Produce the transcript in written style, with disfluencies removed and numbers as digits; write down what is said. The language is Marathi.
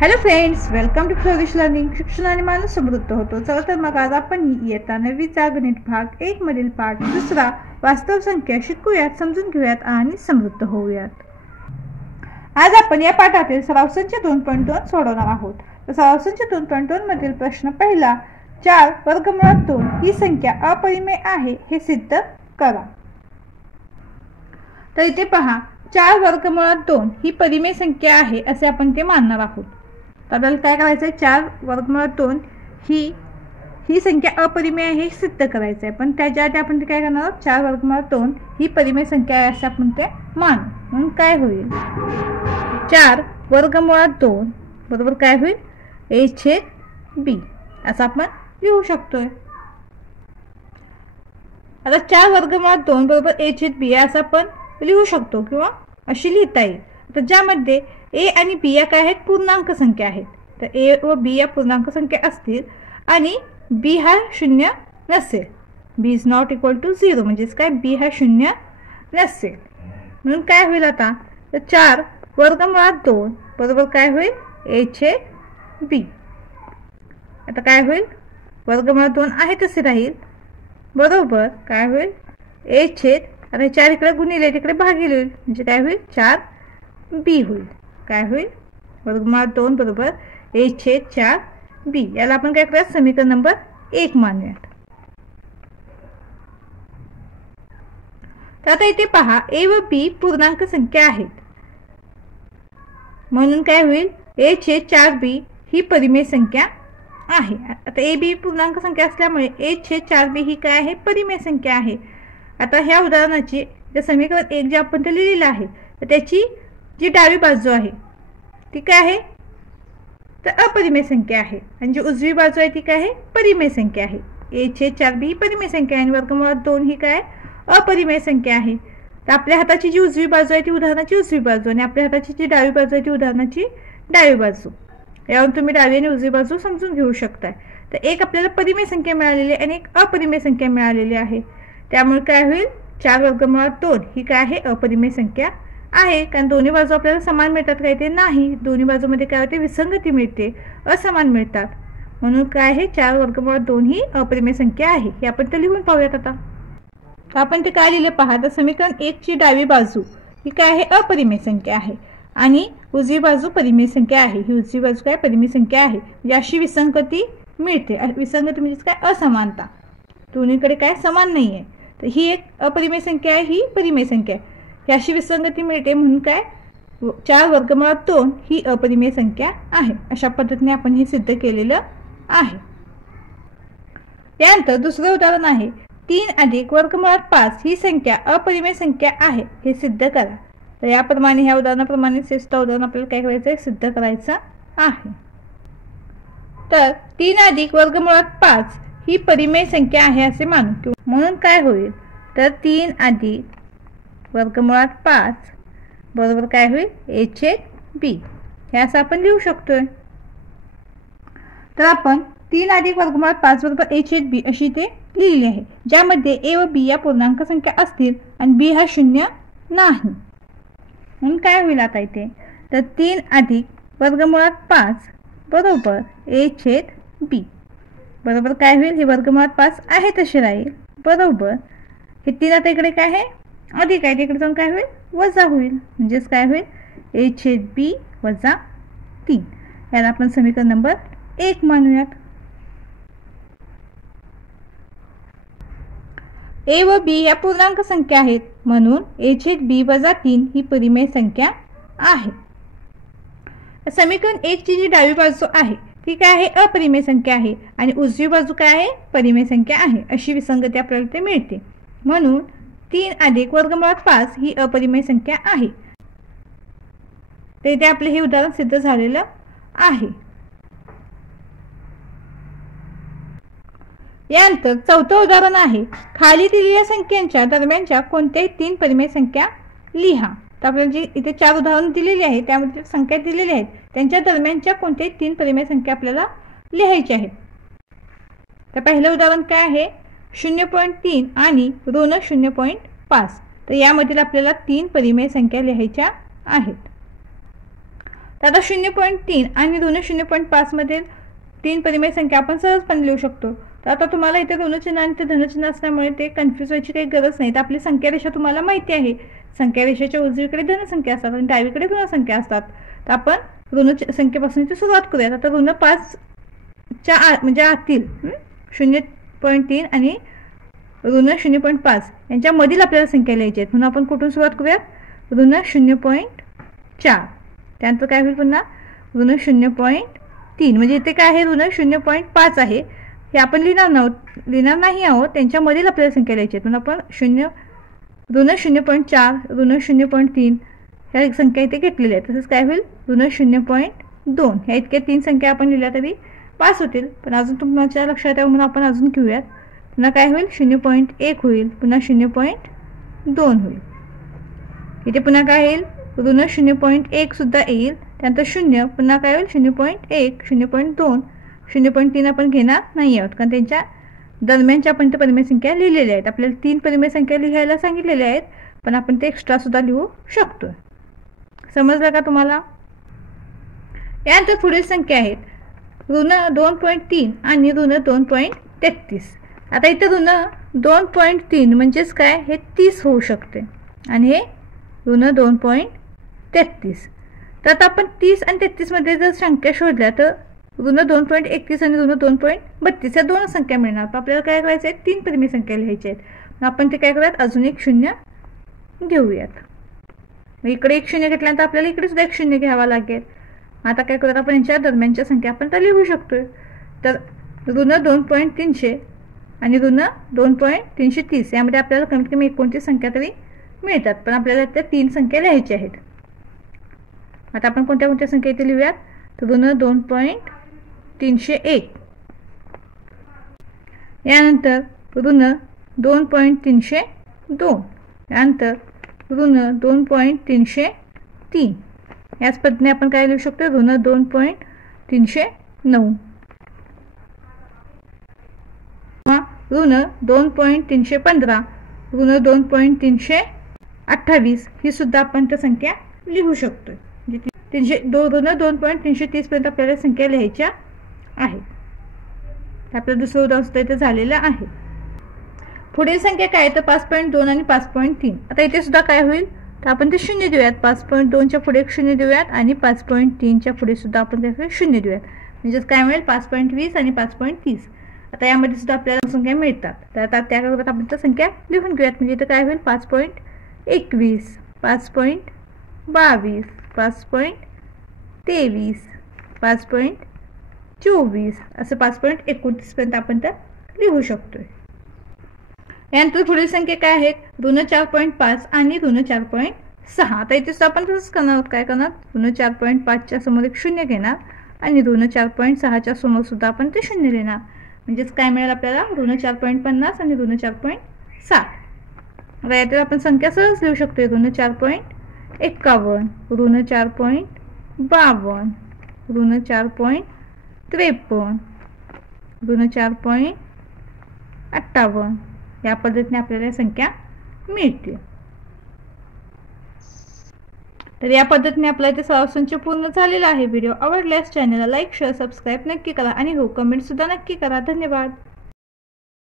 Hello friends, welcome to flourish learning. शिक्षण आणि माणूस समृद्ध होतो. चला तर मग आज आपण इयत्ता 9वीचा गणित भाग 1 मधील पाठ दुसरा वास्तव संख्या शिकूयात, समजून घेऊयात आणि समृद्ध होऊयात. आज आपण या पाठातील सराव संच 2.2 सोडवणार आहोत. तर सराव संच 2.2 मधील प्रश्न पहिला, 4 वर्गमुळात 2 ही संख्या अपरिमेय आहे हे सिद्ध करा. तर इथे पहा, 4 वर्गमुळात 2 ही परिमेय संख्या आहे असे आपण ते मानणार आहोत. तर आपल्याला काय करायचं आहे, 4 वर्गमुळात 2 ही संख्या अपरिमेय आहे हे सिद्ध करायचं आहे. पण त्याच्या आधी आपण ते काय करणार आहोत, 4 वर्गमुळात 2 ही परिमेय संख्या आहे असे आपण ते मानू. म्हणून काय होईल, 4 वर्गमुळात 2 बरोबर काय होईल, a/b असं आपण लिहू शकतोय. आता 4 वर्गमुळात 2 बरोबर a/b असं आपण लिहू शकतो किंवा अशी लिहिता येईल. तर ज्यामध्ये a आणि b या काय आहेत, पूर्णांक संख्या आहेत. तर a व b या पूर्णांक संख्या असतील आणि b हा शून्य नसेल, b is not equal to 0 म्हणजेच काय, b हा शून्य नसेल. म्हणून काय होईल आता, तर 4 वर्गमुळात 2 बरोबर काय होईल, a/b. आता काय होईल, वर्गमुळात 2 आहे तसे राहील बरोबर काय होईल, आता 4 इकडे गुणिले तिकडे भागिले होईल म्हणजे काय होईल, 4b होईल. काय होईल, वर्गमुळात 2 बरोबर a/4b. याला आपण काय करूया, समीकरण नंबर 1 मानूयात. तर आता इथे पहा, a व b पूर्णांक संख्या आहेत म्हणून काय होईल, a/4b ही परिमेय संख्या आहे. आता a b पूर्णांक संख्या असल्यामुळे a/4b ही काय आहे, परिमेय संख्या आहे. आता ह्या उदाहरणाची जे समीकरण 1 जे आपण ते लिहिलेलं आहे, तर त्याची जी डावी बाजू आहे ती काय आहे, तर अपरिमेय संख्या आहे आणि जी उजवी बाजू आहे ती काय आहे, परिमेय संख्या आहे. a/4b ही परिमेय संख्या आहे आणि वर्गमुळात 2 ही काय, अपरिमेय संख्या आहे. तर आपल्या हाताची जी उजवी बाजू आहे ती उदाहरणाची उजवी बाजू आणि आपल्या हाताची जी डावी बाजू आहे ती उदाहरणाची डावी बाजू. यावरून तुम्ही डावी आणि उजवी बाजू समजून घेऊ शकताय. तर एक आपल्याला परिमेय संख्या मिळालेली आहे आणि एक अपरिमेय संख्या मिळालेली आहे. त्यामुळे काय होईल, 4 वर्गमुळात 2 ही काय आहे, अपरिमेय संख्या आहे. कारण दोन्ही बाजू आपल्याला समान मिळतात काय, ते नाही. दोन्ही बाजूमध्ये काय होते, विसंगती मिळते, असमान मिळतात. म्हणून काय आहे, 4 वर्गमुळात 2 ही अपरिमेय संख्या आहे. हे आपण ते लिहून पाहूयात. आता तर आपण ते काय लिहिले पहा, तर समीकरण 1 ची डावी बाजू ही काय आहे, अपरिमेय संख्या आहे आणि उजवी बाजू परिमेय संख्या आहे. ही उजवी बाजू काय, परिमेय संख्या आहे. म्हणजे अशी विसंगती मिळते. विसंगती म्हणजे काय, असमानता, दोन्हीकडे काय समान नाही आहे. तर ही एक अपरिमेय संख्या आहे, ही परिमेय संख्या आहे. ही अशी विसंगती मिळते म्हणून काय, 4 वर्गमुळात 2 ही अपरिमेय संख्या आहे. अशा पद्धतीने आपण हे सिद्ध केलेलं आहे. यानंतर दुसरं उदाहरण आहे, 3 अधिक वर्गमुळात 5 ही संख्या अपरिमेय संख्या आहे हे सिद्ध करा. तर याप्रमाणे ह्या उदाहरणाप्रमाणे उदाहरण आपल्याला काय करायचं आहे, सिद्ध करायचं आहे. तर 3 अधिक वर्गमुळात 5 ही परिमेय संख्या आहे असे मानू. म्हणून काय होईल, तर 3 अधिक वर्गमुळात 5 बरोबर काय होईल, a/b. हे असं आपण लिहू शकतोय. तर आपण 3 अधिक वर्गमुळात 5 बरोबर a/b अशी ते लिहिली आहे, ज्यामध्ये a व b या पूर्णांक संख्या असतील आणि b हा शून्य नाही. म्हणून काय होईल आता इथे, तर 3 अधिक वर्गमुळात 5 बरोबर a/b बरोबर काय होईल, हे वर्गमुळात 5 आहे तसे राहील बरोबर. हे 3 आता इकडे काय आहे, अधिक आहे, तिकडे जाऊन काय होईल, वजा होईल. म्हणजेच काय होईल, a/b वजा 3. याला आपण समीकरण नंबर 1 मानूयात. a व b या पूर्णांक संख्या आहेत म्हणून a/b वजा 3 ही परिमेय संख्या आहे. समीकरण 1 ची जी डावी बाजू आहे ती काय आहे, अपरिमेय संख्या आहे आणि उजवी बाजू काय आहे, परिमेय संख्या आहे. अशी विसंगती आपल्याला ते मिळते. म्हणून 3 अधिक वर्गमुळात 5 ही अपरिमेय संख्या आहे. तर इथे आपले हे उदाहरण सिद्ध झालेलं आहे. यानंतर चौथं उदाहरण आहे, खाली दिलेल्या संख्यांच्या दरम्यानच्या कोणत्याही 3 परिमेय संख्या लिहा. तर आपल्याला जी इथे 4 उदाहरण दिलेली आहे त्यामध्ये संख्या दिलेल्या आहेत, त्यांच्या दरम्यानच्या कोणत्याही 3 परिमेय संख्या आपल्याला लिहायच्या आहेत. तर पहिलं उदाहरण काय आहे, 0.3 आणि ऋण 0.5. तर यामधील आपल्याला 3 परिमेय संख्या लिहायच्या आहेत. तर आता 0.3 आणि ऋण 0.5 मधील 3 परिमेय संख्या आपण सहजपणे लिहू शकतो. तर आता तुम्हाला इथे ऋणचिन्ह आणि ते धनचिन्ह असल्यामुळे ते कन्फ्यूज व्हायची काही गरज नाही. तर आपली संख्या रेषा तुम्हाला माहिती आहे, संख्या रेषेच्या उजवीकडे धनसंख्या असतात आणि डावीकडे ऋण संख्या असतात. तर आपण ऋण संख्येपासून सुरुवात करूयात. आता ऋण 5च्या म्हणजे आतील 0.3 आणि ऋण 0.5 यांच्या मधील आपल्याला संख्या लिहायची आहेत, म्हणून आपण कुठून सुरुवात करूयात, ऋण 0.4. त्यानंतर काय होईल पुन्हा ऋण 0.3, म्हणजे इथे काय आहे ऋण 0.5 आहे, हे आपण लिहिणार नाही आहोत, त्यांच्यामधील आपल्याला संख्या लिहायची आहेत, म्हणून आपण ऋण 0.4 ऋण 0.3 ह्या संख्या इथे घेतलेल्या आहेत. तसंच काय होईल ऋण 0.2. ह्या इतक्या 3 संख्या आपण लिहिल्या तरी पास होतील, पण अजून तुमच्या लक्षात यावं म्हणून आपण अजून घेऊयात. पुन्हा काय होईल 0.1 होईल, पुन्हा 0.2 होईल. इथे पुन्हा काय येईल ऋण 0.1 सुद्धा येईल, त्यानंतर 0, पुन्हा काय होईल 0.1 0.2 0.3 आपण घेणार नाही आहोत, कारण त्यांच्या दरम्यानच्या आपण ते परिमेय संख्या लिहिलेल्या आहेत. आपल्याला 3 परिमेय संख्या लिहायला सांगितलेल्या आहेत, पण आपण ते एक्स्ट्रा सुद्धा लिहू शकतो. समजलं का तुम्हाला? यानंतर पुढील संख्या आहेत ऋण 2.3 आणि ऋण 2.33. आता इथे ऋण 2.3 म्हणजेच काय, हे 30 होऊ शकते आणि हे ऋण 2.33. तर आता आपण 30 आणि 33 मध्ये जर संख्या शोधल्या तर ऋण 2.31 आणि ऋण 2.32 या 2 संख्या मिळणार. तर आपल्याला काय करायचं आहे, 3 परिमेय संख्या लिहायची आहेत. आपण ते काय करूयात, अजून एक 0 घेऊयात. इकडे एक 0 घेतल्यानंतर आपल्याला इकडे सुद्धा एक 0 घ्यावा लागेल. आता काय करूयात, आपण यांच्या दरम्यानच्या संख्या आपण तर लिहू शकतोय. तर ऋण 2.300 आणि ऋण 2.330 यामध्ये आपल्याला कमीत कमी 29 संख्या तरी मिळतात, पण आपल्याला त्या 3 संख्या लिहायच्या आहेत. आता आपण कोणत्या कोणत्या संख्या इथे लिहूयात, तर ऋण 2.301, यानंतर ऋण 2.302, यानंतर ऋण 2.303. याच पद्धतीने आपण काय लिहू शकतो, ऋण 2.309, ऋण 2.315, ऋण 2.328 ही सुद्धा आपण त्या संख्या लिहू शकतो. ऋण 2.330 पर्यंत आपल्याला संख्या लिहायच्या आहेत. आपलं दुसरं उदाहरण सुद्धा इथे झालेलं आहे. पुढील संख्या काय तर 5.2 आणि 5.3. आता इथे सुद्धा काय होईल, तर आपण ते 0 देऊयात. 5.2च्या पुढे एक 0 देऊयात आणि 5.3च्या पुढे सुद्धा आपण त्याचे 0 देऊयात, म्हणजेच काय मिळेल 5.20 आणि 5.30. आता यामध्ये सुद्धा आपल्याला संख्या मिळतात. तर आता त्याकरता आपण त्या संख्या लिहून घेऊयात. म्हणजे इथं काय होईल 5.21 5.22 5.23 5.24 असं 5.29 पर्यंत आपण तर लिहू शकतोय. यानंतर पुढील संख्या काय आहेत, ऋण 4.5 आणि ऋण 4.6. आता इथे सुद्धा आपण तसंच करणार आहोत. काय करणार, ऋण 4.5च्या समोर एक 0 घेणार आणि ऋण 4.6च्या समोर सुद्धा आपण ते 0 लिहिणार. म्हणजेच काय मिळेल आपल्याला, ऋण 4.50 आणि ऋण 4.7. आता यातील आपण संख्या सहज लिहू शकतो. ऋण 4.51 ऋण 4.52 ऋण 4.53 ऋण 4.58 या पद्धतीने आपल्याला संख्या मिळतील. तर या पद्धतीने आपला इथे सराव संच पूर्ण झालेला आहे. व्हिडिओ आवडल्यास चॅनलला लाईक शेअर सबस्क्राईब नक्की करा आणि हो कमेंट सुद्धा नक्की करा. धन्यवाद.